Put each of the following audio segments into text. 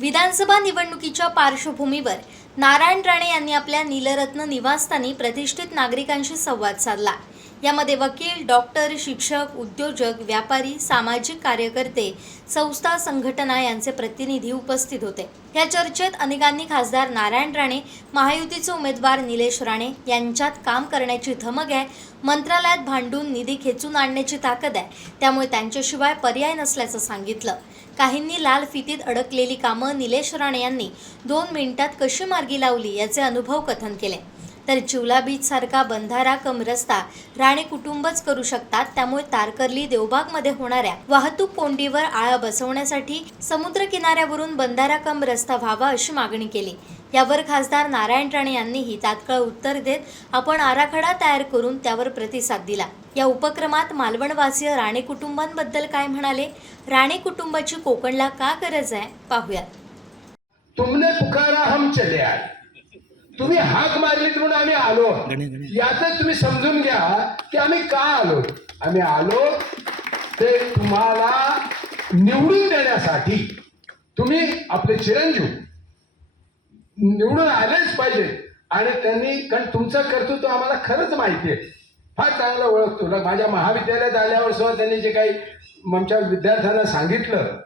विधानसभा निवडणुकीच्या पार्श्वभूमीवर नारायण राणे यांनी आपल्या नीलरत्न निवासस्थानी प्रतिष्ठित नागरिकांशी संवाद साधला। यामध्ये वकील, डॉक्टर, शिक्षक, उद्योजक, व्यापारी, सामाजिक कार्यकर्ते, संस्था, संघटना यांचे प्रतिनिधी उपस्थित होते। या चर्चेत अनेकांनी खासदार नारायण राणे, महायुतीचे उमेदवार निलेश राणे यांच्यात काम करण्याची धमक आहे, मंत्रालयात भांडून निधी खेचून आणण्याची ताकद आहे, त्यामुळे त्यांच्याशिवाय पर्याय नसल्याचं सांगितलं। काहींनी लाल फितीत अडकलेली कामं निलेश राणे यांनी 2 मिनिटात कशी मार्गी लावली याचे अनुभव कथन केले। तर चिवला बीच सारखा बंधारा कम रस्ता राणे कुटुंबच करू शकतात, त्यामुळे तारकर्ली देवबागमध्ये होणाऱ्या वाहतूक कोंडीवर आळा बसवण्यासाठी समुद्र किनाऱ्यावरून बंधारा कम रस्ता व्हावा अशी मागणी केली। यावर खासदार नारायण राणे यांनीही तात्काळ उत्तर देत आपण आराखडा तयार करून त्यावर प्रतिसाद दिला। या उपक्रमात मालवणवासीय राणे कुटुंबांबद्दल काय म्हणाले, राणे कुटुंबाची कोकणला का गरज आहे पाहूयात। तुमने पुकारा हम चले आए, तुम्ही हाक मारली म्हणून आम्ही आलो। यातच तुम्ही समजून घ्या की आम्ही का आलो। आम्ही आलो ते तुम्हाला निवडून देण्यासाठी। तुम्ही आपले चिरंजीव निवडून आलेच पाहिजे आणि त्यांनी, कारण तुमचं कर्तृत्व आम्हाला खरंच माहिती आहे, फार चांगलं ओळखतो। माझ्या महाविद्यालयात आल्यावर सुद्धा त्यांनी जे काही आमच्या विद्यार्थ्यांना सांगितलं,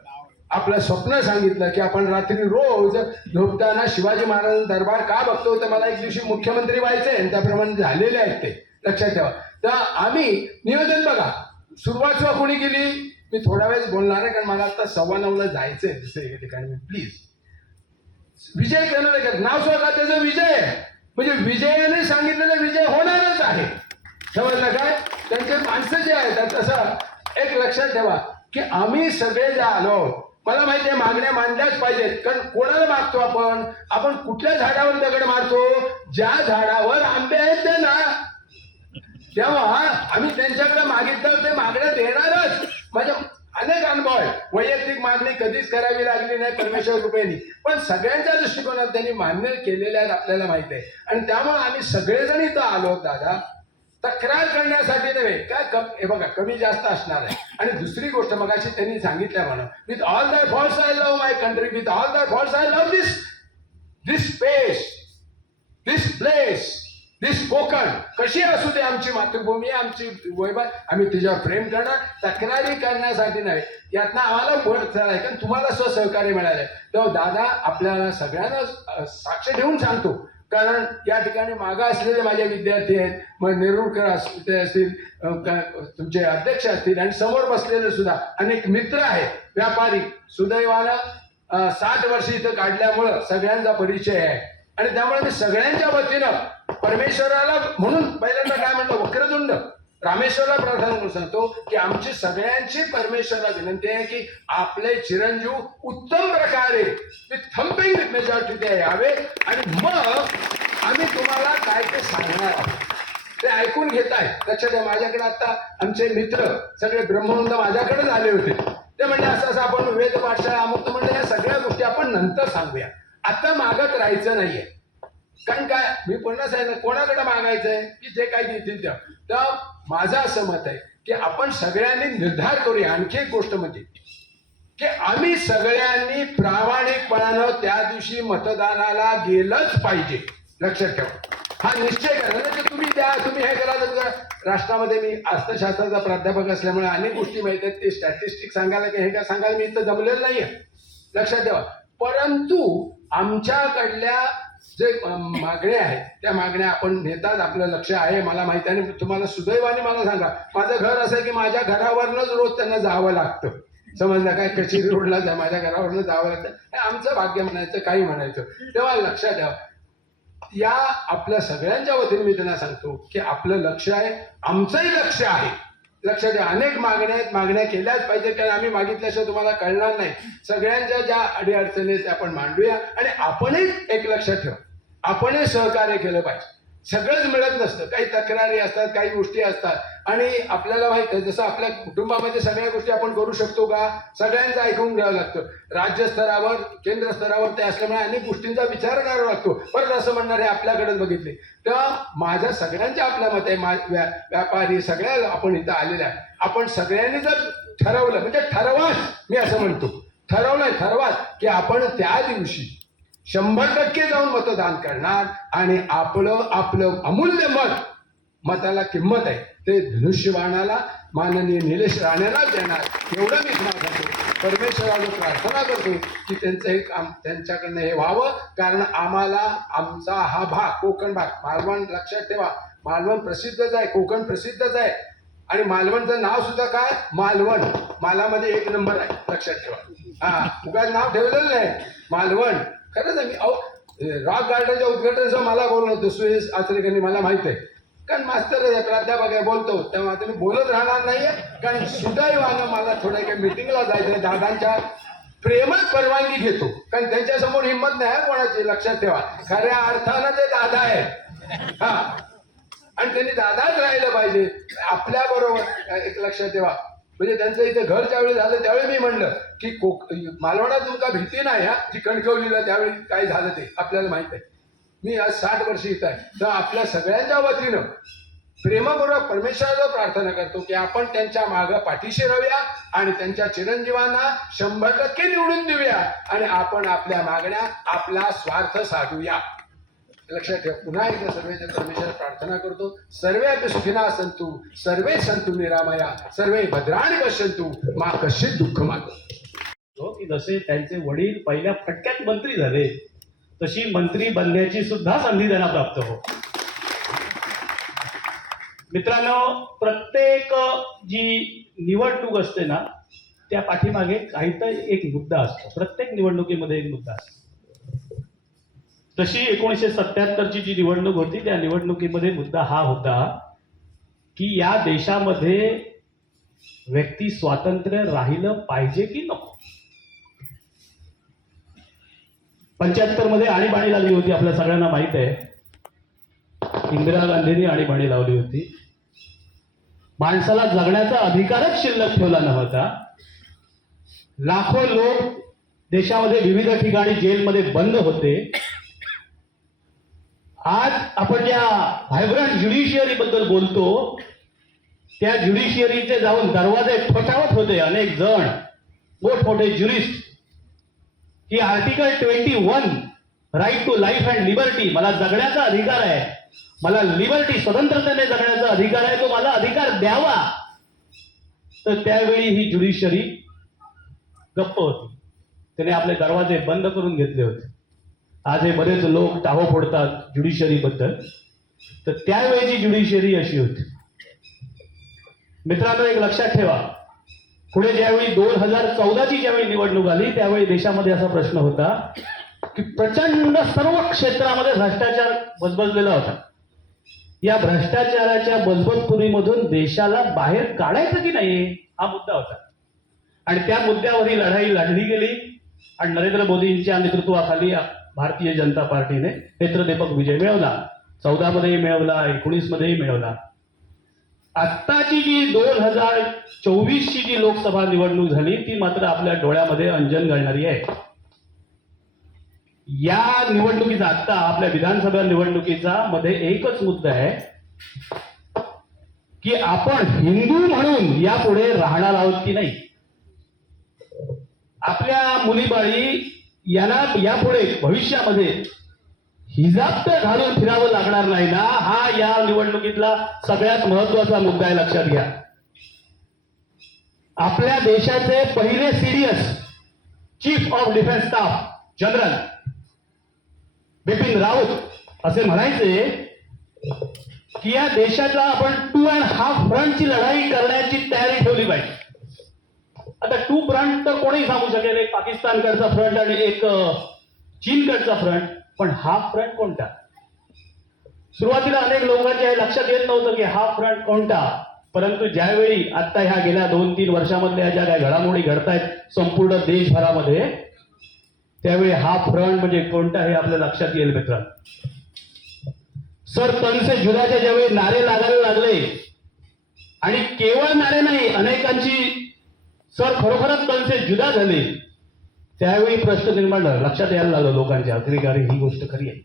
आपलं स्वप्न सांगितलं की आपण रात्री रोज झोपताना शिवाजी महाराज दरबार का बघतो, तर मला एक दिवशी मुख्यमंत्री व्हायचंय आणि त्याप्रमाणे झालेले आहेत ते लक्षात ठेवा। तर आम्ही नियोजन बघा, सुरुवात सुद्धा कोणी केली, मी थोडा वेळ बोलणार आहे कारण मला आता 9:15ला जायचंय दुसऱ्या एका ठिकाणी। प्लीज विजय करणार नाव सुद्धा त्याचा विजय आहे, म्हणजे विजयाने सांगितलेला विजय होणारच आहे, समजलं काय। त्यांचे माणसं जे आहेत तसं एक लक्षात ठेवा की आम्ही सगळे जे आलो, मला माहिती आहे मागण्या मांडल्याच पाहिजेत, कारण कोणाला मागतो आपण कुठल्या झाडावर दगड मारतो, ज्या झाडावर आंबे आहेत ते ना, तेव्हा आम्ही त्यांच्याकडे मागितलं ते मागण्यात येणारच। माझ्या अनेक अनुभव आहे, वैयक्तिक मागणी कधीच करावी लागली नाही परमेश्वर कृपेने, पण सगळ्यांच्या दृष्टिकोनात त्यांनी मान्य केलेल्या आहेत आपल्याला माहिती आहे। आणि त्यामुळे आम्ही सगळेजण इथं आलो दादा, तक्रार करण्यासाठी नव्हे, काय हे बघा कमी जास्त असणार आहे। आणि दुसरी गोष्ट मगाशी त्यांनी सांगितल्या म्हणून, with all that faults I love my country, with all that faults I love this space, this place, this Konkan. कशी असू दे आमची मातृभूमी, आमची वैभव, आम्ही तिच्यावर प्रेम करणार, तक्रारी करण्यासाठी नव्हे। यातनं आम्हाला बळ आहे कारण तुम्हाला सहकार्य मिळालंय। तेव्हा दादा आपल्याला सगळ्यांना साक्ष ठेवून सांगतो, कारण या ठिकाणी मागा असलेले माझे विद्यार्थी आहेत, मग नेरुरकर असतील, तुमचे अध्यक्ष असतील, आणि समोर बसलेले सुद्धा अनेक मित्र आहेत, व्यापारी। सुदैवानं 60 वर्ष इथं काढल्यामुळं सगळ्यांचा परिचय आहे आणि त्यामुळे मी सगळ्यांच्या वतीनं परमेश्वराला म्हणून पहिल्यांदा काय म्हणतो, वक्रतुंड रामेश्वरला प्रार्थना करून सांगतो की आमची सगळ्यांची परमेश्वराला विनंती आहे की आपले चिरंजीव उत्तम प्रकारे विथ थम्पिंग मेजॉरिटी ते यावे आणि मग आम्ही तुम्हाला काय ते सांगणार आहोत ते ऐकून घेताय। लक्षात घ्या, माझ्याकडे आता आमचे मित्र सगळे ब्रह्मवंत माझ्याकडेच आले होते, ते म्हणजे असं आपण वेद पाठशाळा अमुक, म्हणजे या सगळ्या गोष्टी आपण नंतर सांगूया, आता मागत राहायचं नाहीये। कारण काय, मी पुन्हा सांगितलं कोणाकडे मागायचंय की जे काही देतील त्या। तर माझं असं मत आहे की आपण सगळ्यांनी निर्धार करूया। आणखी एक गोष्ट म्हणजे की आम्ही सगळ्यांनी प्रामाणिकपणानं त्या दिवशी मतदानाला गेलंच पाहिजे, लक्षात ठेवा। हा निश्चय करा, म्हणजे तुम्ही हे करा तर राष्ट्रामध्ये मी अर्थशास्त्राचा प्राध्यापक असल्यामुळे अनेक गोष्टी माहिती आहेत, ते स्टॅटिस्टिक सांगायला की हे काय सांगायला मी इथं जमलेलं नाहीये, लक्षात ठेवा। परंतु आमच्याकडल्या जे मागण्या आहेत त्या मागण्या आपण नेतात, आपलं लक्ष आहे मला माहिती आहे। आणि तुम्हाला सुदैवाने मला सांगा, माझं घर असं आहे की माझ्या घरावरनंच रोज त्यांना जावं लागतं, समजलं काय, कचेरी रोडला जा, माझ्या घरावरनं जावं लागतं, हे आमचं भाग्य म्हणायचं, काही म्हणायचं। तेव्हा लक्षात ठेवा, या आपल्या सगळ्यांच्या वतीने मी त्यांना सांगतो की आपलं लक्ष आहे, आमचंही लक्ष आहे, लक्षात द्या। अनेक मागण्या आहेत, मागण्या केल्याच पाहिजे, कारण आम्ही मागितल्याशिवाय तुम्हाला कळणार नाही। सगळ्यांच्या ज्या अडीअडचणी त्या आपण मांडूया आणि आपणही एक लक्षात ठेवा, आपणही सहकार्य केलं पाहिजे। सगळंच मिळत नसतं, काही तक्रारी असतात, काही गोष्टी असतात, आणि आपल्याला माहित आहे जसं आपल्या कुटुंबामध्ये सगळ्या गोष्टी आपण करू शकतो का, सगळ्यांचं ऐकून घ्यावं लागतं। राज्य स्तरावर, केंद्र स्तरावर ते असल्यामुळे अनेक गोष्टींचा विचार करावा लागतो। परत असं म्हणणार आहे आपल्याकडेच बघितले, तेव्हा माझ्या सगळ्यांच्या आपल्या मत आहे, व्यापारी सगळ्या आपण इथं आलेल्या आपण सगळ्यांनी जर ठरवलं, म्हणजे ठरवाच, मी असं म्हणतो ठरवलंय, ठरवा की की आपण त्या दिवशी 100% जाऊन मतदान करणार आणि आपलं अमूल्य मताला किंमत आहे ते धनुष्यबाणाला माननीय निलेश राणेला देणार, एवढं मी सांगतो. परमेश्वराला प्रार्थना करतो की त्यांचं हे काम त्यांच्याकडनं हे व्हावं, कारण आमचा हा भाग कोकण भाग, मालवण लक्षात ठेवा, मालवण प्रसिद्धच आहे, कोकण प्रसिद्धच आहे आणि मालवणचं नाव सुद्धा काय, मालवण, मालामध्ये 1 नंबर आहे, लक्षात ठेवा. हा उगाच नाव ठेवलेलं नाही, मालवण. खरंच आहे, मी रॉक गार्डनच्या उद्घाटनाचं मला बोललो होतो सुरेश आचरेकरांनी, मला माहित आहे, कारण मास्तर आहे, प्राध्यापक आहे, बोलतो तेव्हा तुम्ही बोलत राहणार नाहीये, कारण सुदैवानं मला थोड्या काही मिटिंगला जायचं, दादांच्या प्रेमच परवानगी घेतो, कारण त्यांच्यासमोर हिंमत नाही कोणाची, लक्षात ठेवा. खऱ्या अर्थानं ते दादा आहे, हा, आणि त्यांनी दादाच राहिलं पाहिजे आपल्या बरोबर, एक लक्षात ठेवा. म्हणजे त्यांचं इथे घर ज्यावेळी झालं त्यावेळी मी म्हणलं की मालवणात तुमका भीती नाही, हा, जी कणकवलीला त्यावेळी काय झालं ते आपल्याला माहित आहे. मी आज 60 वर्ष इथं आहे, तर आपल्या सगळ्यांच्या वतीनं प्रेमपूर्वक परमेश्वराला प्रार्थना करतो की आपण त्यांच्या मागं पाठीशी राहूया आणि त्यांच्या चिरंजीवांना 100% निवडून देऊया आणि आपण आपल्या मागण्या, आपला स्वार्थ साधूया. लक्षात ठेवा. पुन्हा एकदा सर्वेच्या परमेश्वर प्रार्थना करतो. सर्वे अपि सुखिनः सन्तु, सर्वे सन्तु निरामया, सर्वे भद्राणि पश्यन्तु, मा कश्चित् दुःखं मागो. की जसे त्यांचे वडील पहिल्या फटक्यात मंत्री झाले, तशी मंत्री बनण्याची सुद्धा संधी त्यांना प्राप्त हो. मित्रांनो, प्रत्येक जी निवडणूक असते ना, त्या पाठीमागे काहीतरी एक मुद्दा असतो. प्रत्येक निवडणुकीमध्ये एक मुद्दा असतो. तशी 1977ची जी निवडणूक होती, त्या निवडणुकीमध्ये मुद्दा हा होता की या देशामध्ये व्यक्ती स्वातंत्र्य राहिलं पाहिजे की नको. 75 मध्ये आणीबाणी लागली होती, आपल्या सगळ्यांना माहित आहे. इंदिरा गांधींनी आणीबाणी लावली होती. माणसाला जगण्याचा अधिकारच शिल्लक ठेवला नव्हता. लाखो लोक देशामध्ये विविध ठिकाणी जेलमध्ये बंद होते. आज आपण ज्या व्हायब्रंट ज्युडिशियरी बद्दल बोलतो, त्या ज्युडिशियरीचे जाऊन दरवाजे ठोठावत होते अनेक जण, मोठमोठे ज्युरिस्ट, की article 21 right to life and liberty, मला जगण्याचा अधिकार आहे, मला लिबर्टी स्वतंत्रतेने जगण्याचा अधिकार आहे, तो मला अधिकार द्यावा. तर त्यावेळी ही ज्युडिशियरी गप्प होती. त्याने आपले दरवाजे बंद करून घेतले होते. आज हे बरेच लोक टाहो फोडतात ज्युडिशियरी बद्दल, तर त्यावेळीची ज्युडिशियरी अशी होती. मित्रांनो, एक लक्षात ठेवा, पुढे ज्यावेळी 2014ची ज्यावेळी निवडणूक आली, त्यावेळी देशामध्ये असा प्रश्न होता की प्रचंड सर्व क्षेत्रामध्ये भ्रष्टाचार बजबजलेला होता. या भ्रष्टाचाराच्या बजबजपुरीमधून देशाला बाहेर काढायचं की नाही, हा मुद्दा होता. आणि त्या मुद्द्यावर ही लढाई लढली गेली आणि नरेंद्र मोदींच्या नेतृत्वाखाली भारतीय जनता पार्टीने नेत्रदीपक विजय मिळवला. 14 मध्येही मिळवला, 19 मध्येही मिळवला. आत्ताची जी 2024ची जी लोकसभा निवडणूक झाली, ती मात्र आपल्या डोळ्यामध्ये अंजन घालणारी आहे. या निवडणुकीचा, आत्ता आपल्या विधानसभा निवडणुकीचा मध्ये एकच मुद्दा आहे की आपण हिंदू म्हणून यापुढे राहणार आहोत की नाही. आपल्या मुलीबाळी यांना यापुढे भविष्यामध्ये हिजाब तर घालून फिरावं लागणार नाही ना, हा या निवडणुकीतला सगळ्यात महत्वाचा मुद्दा आहे, लक्षात घ्या. आपल्या देशाचे पहिले CDS, chief of defence staff general Bipin Raut असे म्हणायचे की या देशातला आपण 2.5 फ्रंटची लढाई करण्याची तयारी ठेवली पाहिजे. आता 2 फ्रंट तर कोणीही सांगू शकेल, एक पाकिस्तानकडचा फ्रंट आणि एक चीनकडचा फ्रंट, पण हाफ फ्रंट कोणता? सुरुवातीला अनेक लोकांच्या हे लक्षात येत नव्हतं की हाफ फ्रंट कोणता. परंतु ज्यावेळी आता ह्या गेल्या 2-3 वर्षामधल्या ज्या काही घडामोडी घडतायत संपूर्ण देशभरामध्ये, त्यावेळी हाफ फ्रंट म्हणजे कोणता हे आपल्या लक्षात येईल. मित्रांनो, सर तन से जुदाचे ज्यावेळी नारे लागायला लागले, आणि केवळ नारे नाही, अनेकांची सर खरोखरच तन से जुदा झाले, त्यावेळी प्रश्न निर्माण झाला, लक्षात यायला लागलं लोकांच्या, अरे ही गोष्ट खरी आहे.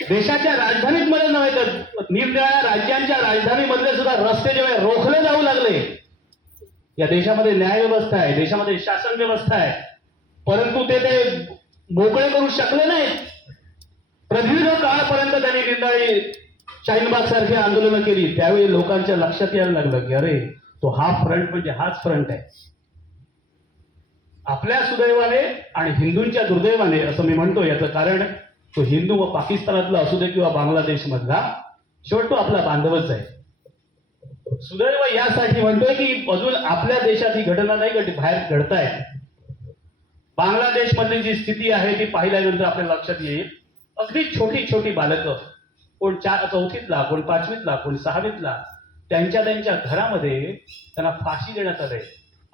देशाच्या राजधानीमध्ये नव्हे तर निरनिराळ्या राज्यांच्या राजधानीमधले सुद्धा रस्ते जेव्हा रोखले जाऊ लागले, या देशामध्ये न्याय व्यवस्था आहे, देशामध्ये शासन व्यवस्था आहे, परंतु ते मोकळे करू शकले नाहीत. प्रदीर्घ काळापर्यंत त्यांनी निंदाळी शाहीनबाग सारखी आंदोलनं केली. त्यावेळी लोकांच्या लक्षात यायला लागलं की अरे तो हा फ्रंट म्हणजे हाच फ्रंट आहे. आपल्या सुदैवाने आणि हिंदूंच्या दुर्दैवाने असं मी म्हणतो, याचं कारण तो हिंदू व पाकिस्तानातला असू दे किंवा बांगलादेश मधला, शेवट तो आपला बांधवच आहे. सुदैव यासाठी म्हणतोय की अजून आपल्या देशात ही घटना नाही बाहेर घडताय. बांगलादेश मधली जी स्थिती आहे ती पाहिल्यानंतर आपल्या लक्षात येईल. अगदी छोटी छोटी बालकं, कोण 4वीतला, कोण 5वीतला, कोण 6वीतला, त्यांच्या घरामध्ये त्यांना फाशी देण्यात आलंय.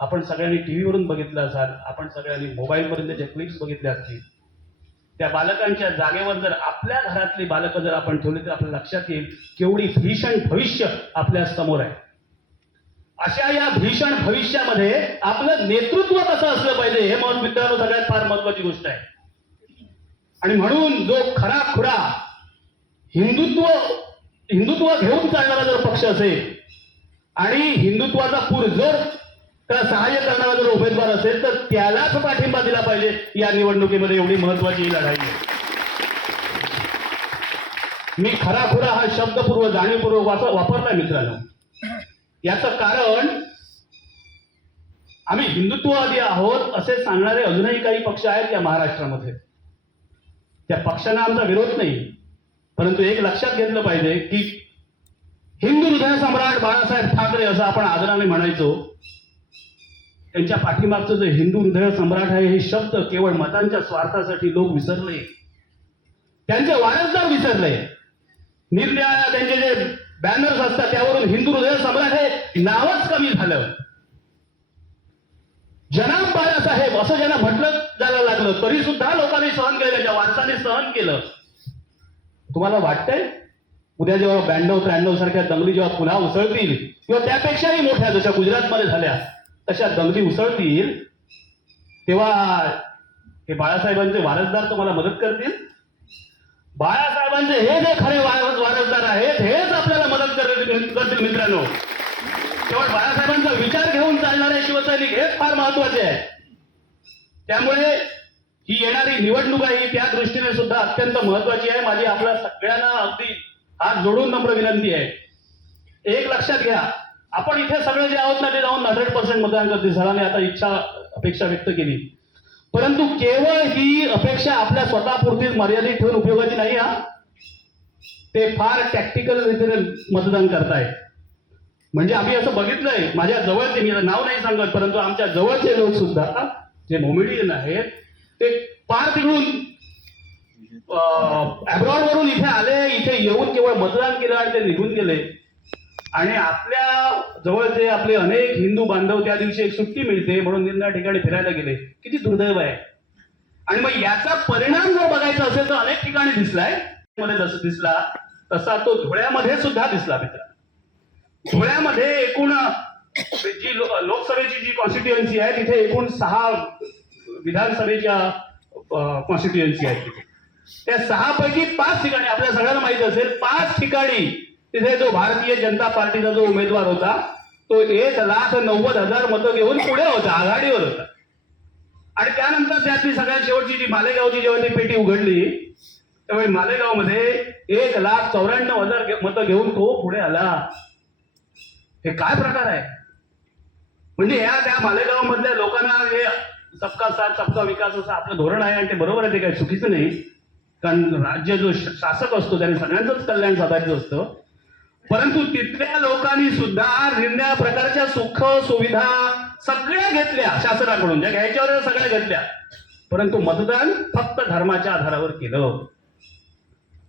आपण सगळ्यांनी टीव्हीवरून बघितलं असाल, आपण सगळ्यांनी मोबाईलपर्यंत जे क्लिप्स बघितले असतील. त्या बालकांच्या जागेवर जर आपल्या घरातली बालकं जर आपण ठेवली तर आपल्या लक्षात येईल केवढी भीषण भविष्य आपल्या समोर आहे. अशा या भीषण भविष्यामध्ये आपलं नेतृत्व कसं असलं पाहिजे हे मित्रांनो सगळ्यात फार महत्वाची गोष्ट आहे. आणि म्हणून जो खरा खुरा हिंदुत्व घेऊन चालणारा जर पक्ष असेल आणि हिंदुत्वाचा पुरजोर त्याला सहाय्य करणारा जर उमेदवार असेल तर त्यालाच पाठिंबा दिला पाहिजे. या निवडणुकीमध्ये एवढी महत्वाची ही लढाई आहे. मी खरा खुरा हा शब्दपूर्व जाणीवपूर्वक वापरलाय मित्रांनो. याचं कारण आम्ही हिंदुत्ववादी आहोत असे सांगणारे अजूनही काही पक्ष आहेत या महाराष्ट्रामध्ये. त्या पक्षांना आमचा विरोध नाही, परंतु एक लक्षात घेतलं पाहिजे की हिंदू हृदय सम्राट बाळासाहेब ठाकरे असं आपण आदराने म्हणायचो. त्यांच्या पाठीमागचं जे हिंदू हृदय सम्राट आहे हे शब्द केवळ मतांच्या स्वार्थासाठी लोक विसरले, त्यांचे वारसदार विसरले. निरनिराळ्या त्यांचे जे बॅनर्स असतात त्यावरून हिंदू हृदय सम्राट हे नावच कमी झालं. जनाब बाळासाहेब असं ज्यांना म्हटलं जायला लागलं तरी सुद्धा लोकांनी सहन केलं, त्यांच्या वारसाने सहन केलं. तुम्हाला वाटतंय उद्या जेव्हा 92-93 सारख्या दंगली जेव्हा पुन्हा उसळतील किंवा त्यापेक्षाही मोठ्या जशा गुजरातमध्ये झाल्या तशा दंगली उसळतील तेव्हा हे बाळासाहेबांचे वारसदार तुम्हाला मदत करतील? बाळासाहेबांचे हे जे खरे वारसदार आहेत हेच आपल्याला मदत करतील मित्रांनो. केवळ बाळासाहेबांचा विचार घेऊन चालणारे शिवसैनिक हेच फार महत्वाचे आहे. त्यामुळे ही येणारी निवडणूक आहे त्या दृष्टीने सुद्धा अत्यंत महत्वाची आहे. माझी आपल्या सगळ्यांना अगदी हात जोडून नम्र विनंती आहे. एक लक्षात घ्या, आपण इथे सगळे जे आहोत ना ते जाऊन 100% मतदान करतील. सरांनी आता अपेक्षा व्यक्त केली, परंतु केवळ ही अपेक्षा आपल्या स्वतःपुरतीच मर्यादित ठेवून उपयोगाची नाही. ते फार टॅक्टिकल रीतीने मतदान करतायत. म्हणजे आम्ही असं बघितलंय, माझ्या जवळचे, मी नाव नाही सांगत, परंतु आमच्या जवळचे लोक सुद्धा जे मोमेडियन आहेत ते पार तिकडून अब्रॉड वरून इथे आले, इथे येऊन केवळ मतदान केलं आणि ते निघून गेले. आणि आपल्या जवळचे आपले अनेक हिंदू बांधव त्या दिवशी एक सुट्टी मिळते म्हणून निरनिराळ्या ठिकाणी फिरायला गेले. किती दुर्दैव आहे. आणि मग याचा परिणाम जर बघायचा असेल तर अनेक ठिकाणी दिसलाय. मध्ये जसं दिसला तसा तो धुळ्यामध्ये सुद्धा दिसला मित्र. धुळ्यामध्ये एकूण जी लोकसभेची जी कॉन्स्टिट्युएन्सी आहे तिथे एकूण 6 विधानसभेच्या कॉन्स्टिट्युएन्सी आहेत. तिथे त्या 6 पैकी 5 ठिकाणी आपल्या सगळ्यांना माहित असेल 5 ठिकाणी तिथे जो भारतीय जनता पार्टीचा जो उमेदवार होता तो 1,90,000 मतं घेऊन पुढे होता, आघाडीवर होता. आणि त्यानंतर त्यातली सगळ्यात शेवटची जी मालेगावची जेव्हा ती पेटी उघडली त्यावेळी मालेगावमध्ये 1,94,000 मतं घेऊन तो पुढे आला. हे काय प्रकार आहे? म्हणजे त्या मालेगाव मधल्या लोकांना हे सबका साथ सबका विकास असं आपलं धोरण आहे आणि ते बरोबर आहे, ते काही चुकीचं नाही. कारण राज्य जो शासक असतो त्याने सगळ्यांचंच कल्याण साधायचं असतं. परंतु तिथल्या लोकांनी सुद्धा निरनिराळ्या प्रकारच्या सुख सुविधा सगळ्या घेतल्या शासनाकडून, ज्या घ्यायच्या सगळ्या घेतल्या, परंतु मतदान फक्त धर्माच्या आधारावर केलं.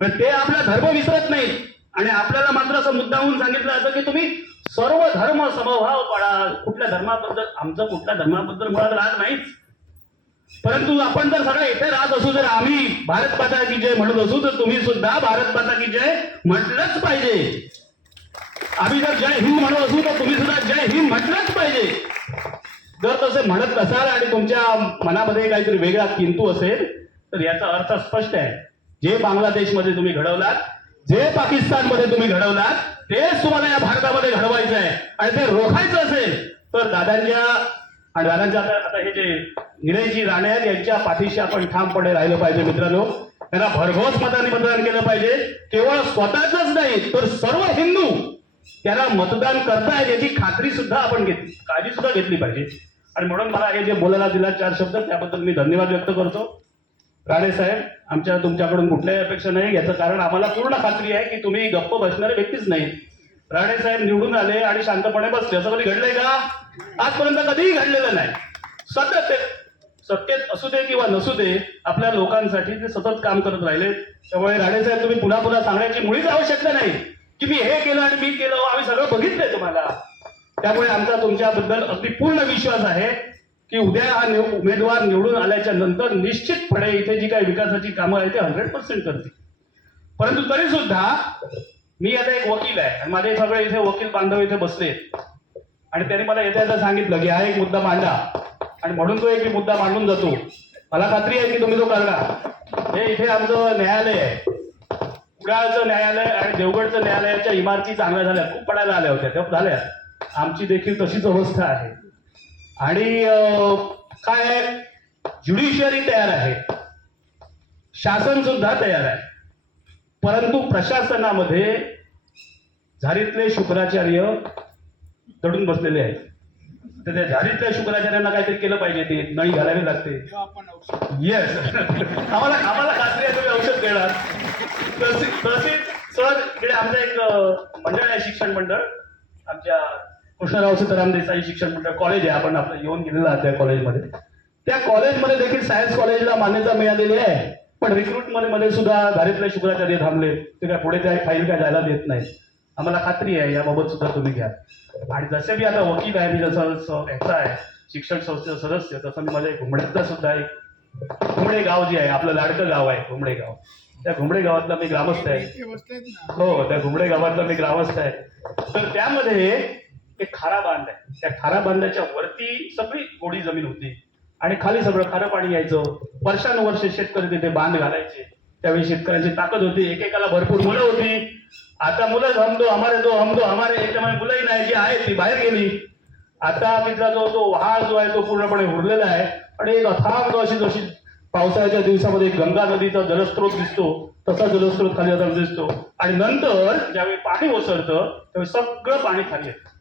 पण ते आपला धर्म विसरत नाहीत. आणि आपल्याला मात्र असं मुद्दामून सांगितलं जातं की तुम्ही सर्व धर्म समभाव पाळा. कुठल्या धर्माबद्दल, आमचं कुठल्या धर्माबद्दल मुळात राग नाहीच, परंतु आपण जर सगळे इथे राहत असू, जर आम्ही भारत माता की जय म्हणत असू तर तुम्ही सुद्धा भारत माता की जय म्हटलंच पाहिजे. आम्ही जर जय हिंद म्हणत असू तर तुम्ही सुद्धा जय हिंद म्हटलंच पाहिजे. जर तसे म्हणत नसाल आणि तुमच्या मनामध्ये काहीतरी वेगळा किंतु असेल तर याचा अर्थ स्पष्ट आहे. जे बांगलादेशमध्ये तुम्ही घडवलात, जे पाकिस्तानमध्ये तुम्ही घडवलात, तेच तुम्हाला या भारतामध्ये घडवायचं आहे. आणि ते रोखायचं असेल तर दादांच्या आणि दादांचे आता हे जे निलेशजी राणे आहेत यांच्या पाठीशी आपण ठामपणे राहिलं पाहिजे मित्रांनो. त्यांना भरघोस मताने मतदान केलं पाहिजे. केवळ स्वतःच नाही तर सर्व हिंदू त्यांना मतदान करतायत याची खात्री सुद्धा आपण काळजी सुद्धा घेतली पाहिजे. आणि म्हणून मला हे जे बोलायला दिला 4 शब्द त्याबद्दल मी धन्यवाद व्यक्त करतो. राणे साहेब, तुमच्याकडून कुठल्याही अपेक्षा नाही. याचं कारण आम्हाला पूर्ण खात्री आहे की तुम्ही गप्प बसणारे व्यक्तीच नाही. राणे साहेब निवडून आले आणि शांतपणे बसले असं कधी घडलंय का? आजपर्यंत कधीही घडलेलं नाही. सतत सत्तेत असू दे किंवा नसू दे आपल्या लोकांसाठी ते सतत काम करत राहिले. त्यामुळे राणे साहेब तुम्ही पुन्हा पुन्हा सांगण्याची मुळीच आवश्यकता नाही की मी हे केलं आणि मी केलं. आम्ही सगळं बघितलंय तुम्हाला. त्यामुळे आमचा तुमच्याबद्दल अगदी पूर्ण विश्वास आहे की उद्या हा उमेदवार निवडून आल्याच्या नंतर निश्चितपणे इथे जी काही विकासाची कामं आहेत ते 100% करतील. परंतु तरी सुद्धा मी आता एक वकील आहे आणि माझे सगळे इथे वकील बांधव इथे बसले आणि त्यांनी मला येता सांगितलं की हा एक मुद्दा मांडा आणि म्हणून तो एक मी मुद्दा मांडून जातो. मला खात्री आहे की तुम्ही तो करणार. हे इथे आमचं न्यायालय आहे. कुडाळचं न्यायालय आणि देवगडचं न्यायालयाच्या इमारती चांगल्या झाल्या, खूप पडायला आल्या होत्या, त्या झाल्या. आमची देखील तशीच अवस्था आहे. आणि काय ज्युडिशियरी तयार आहे, शासन सुद्धा तयार आहे. परंतु प्रशासनामध्ये झारीतले शुक्राचार्य दडून बसलेले आहेत. तर त्या झारीतल्या शुक्राचार्यांना काहीतरी केलं पाहिजे. ते नळी घालावी लागते. येस, आम्हाला खात्री आहे तुम्ही औषध देणार. तसेच सर इकडे आमचं एक मंडळ आहे, शिक्षण मंडळ. आमच्या कृष्णराव सीताराम देसाई शिक्षण मंडळ कॉलेज आहे. आपण आपलं येऊन गेलेलं आहात त्या कॉलेजमध्ये. त्या कॉलेजमध्ये देखील सायन्स कॉलेजला मान्यता मिळालेली आहे. पण रिक्रुटमेंटमध्ये सुद्धा धारीतले शुक्राचार्य थांबले. ते काय पुढे त्या फाईल काय जायला देत नाही. आम्हाला खात्री आहे याबाबत सुद्धा तुम्ही घ्या. आणि जसे मी आता वकील आहे, मी जसं ह्याचा आहे शिक्षण संस्थेचा सदस्य, तसं मी माझ्या घुमड्यातला सुद्धा एक घुमडे गाव जे आहे आपलं लाडकं गाव आहे घुमडे गाव. त्या घुमडे गावातला मी ग्रामस्थ आहे. हो, त्या घुमडे गावातला मी ग्रामस्थ आहे. तर त्यामध्ये एक खारा बांध आहे. त्या खारा बांधाच्या वरती सगळी गोडी जमीन होती आणि खाली सगळं खारं पाणी यायचं. वर्षानुवर्ष शेतकरी तिथे बांध घालायचे. त्यावेळी शेतकऱ्यांची ताकद होती, एकेकाला भरपूर मुलं होती. आता मुलं हम दो हमारे याच्यामुळे मुलंही नाही, जी आहेत ती बाहेर गेली. आता तिथला जो वहाळ जो आहे तो पूर्णपणे उरलेला आहे आणि एक अथांग अशी जशी पावसाळ्याच्या दिवसामध्ये गंगा नदीचा जलस्रोत दिसतो तसा जलस्रोत खाली जाताना दिसतो. आणि नंतर ज्यावेळी पाणी ओसरतं त्यावेळी सगळं पाणी खाली येतं.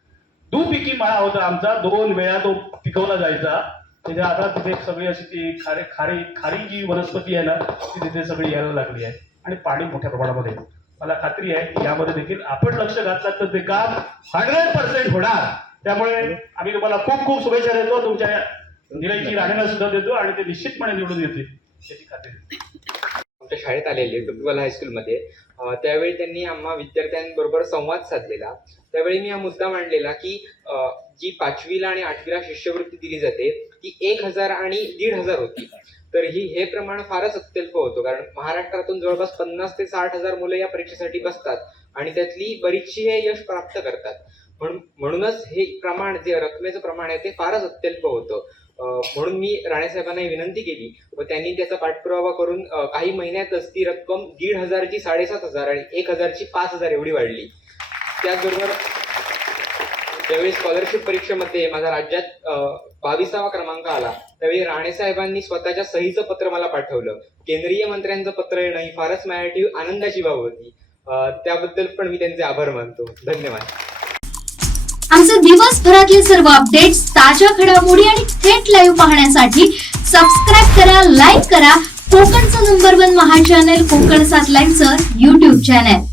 दुपिकी मळा होता आमचा, 2 वेळा तो पिकवला जायचा. त्याच्या आता तिथे सगळी अशी ती खारी जी वनस्पती आहे ना ती तिथे सगळी यायला लागली आहे आणि पाणी मोठ्या प्रमाणामध्ये. मला खात्री आहे की यामध्ये देखील आपण लक्ष घातलं तर ते काम 100% होणार. त्यामुळे आम्ही तुम्हाला खूप खूप शुभेच्छा देतो. तुमच्या निलेशजी राणेंना सुद्धा देतो आणि ते निश्चितपणे निवडून येतील याची खात्री देतो. आमच्या शाळेत आलेले डुबीवाला हायस्कूलमध्ये त्यावेळी त्यांनी आम्हा विद्यार्थ्यांबरोबर संवाद साधलेला. त्यावेळी मी हा मुद्दा मांडलेला की जी 5वीला आणि 8वीला शिष्यवृत्ती दिली जाते ती 1000 आणि 1500 होती. तर हे प्रमाण फारच अत्यल्प होतं. कारण महाराष्ट्रातून जवळपास 50 ते 60,000 मुलं या परीक्षेसाठी बसतात आणि त्यातली बरीचशी हे यश प्राप्त करतात. म्हणूनच हे प्रमाण जे रकमेचं प्रमाण आहे ते फारच अत्यल्प होतं. म्हणून मी राणेसाहेबांना विनंती केली व त्यांनी त्याचा पाठपुरावा करून काही महिन्यातच ती रक्कम 1500 ची 7,500 आणि 1000 ची 5,000 एवढी वाढली. त्याचबरोबर ज्यावेळी स्कॉलरशिप परीक्षेमध्ये माझा राज्यात 22वा क्रमांक आला त्यावेळी राणेसाहेबांनी स्वतःच्या सहीचं पत्र मला पाठवलं. केंद्रीय मंत्र्यांचं पत्र येणं ही फारच माझ्यासाठी आनंदाची बाब होती. त्याबद्दल पण मी त्यांचे आभार मानतो. धन्यवाद. आमचे दिवसभरातले सर्व अपडेट्स, ताज्या घडामोडी आणि थेट लाईव्ह पाहण्यासाठी सबस्क्राईब करा, लाईक करा कोकणचं नंबर 1 महा चॅनल कोकण 7 लाईव्हचं YouTube चॅनल.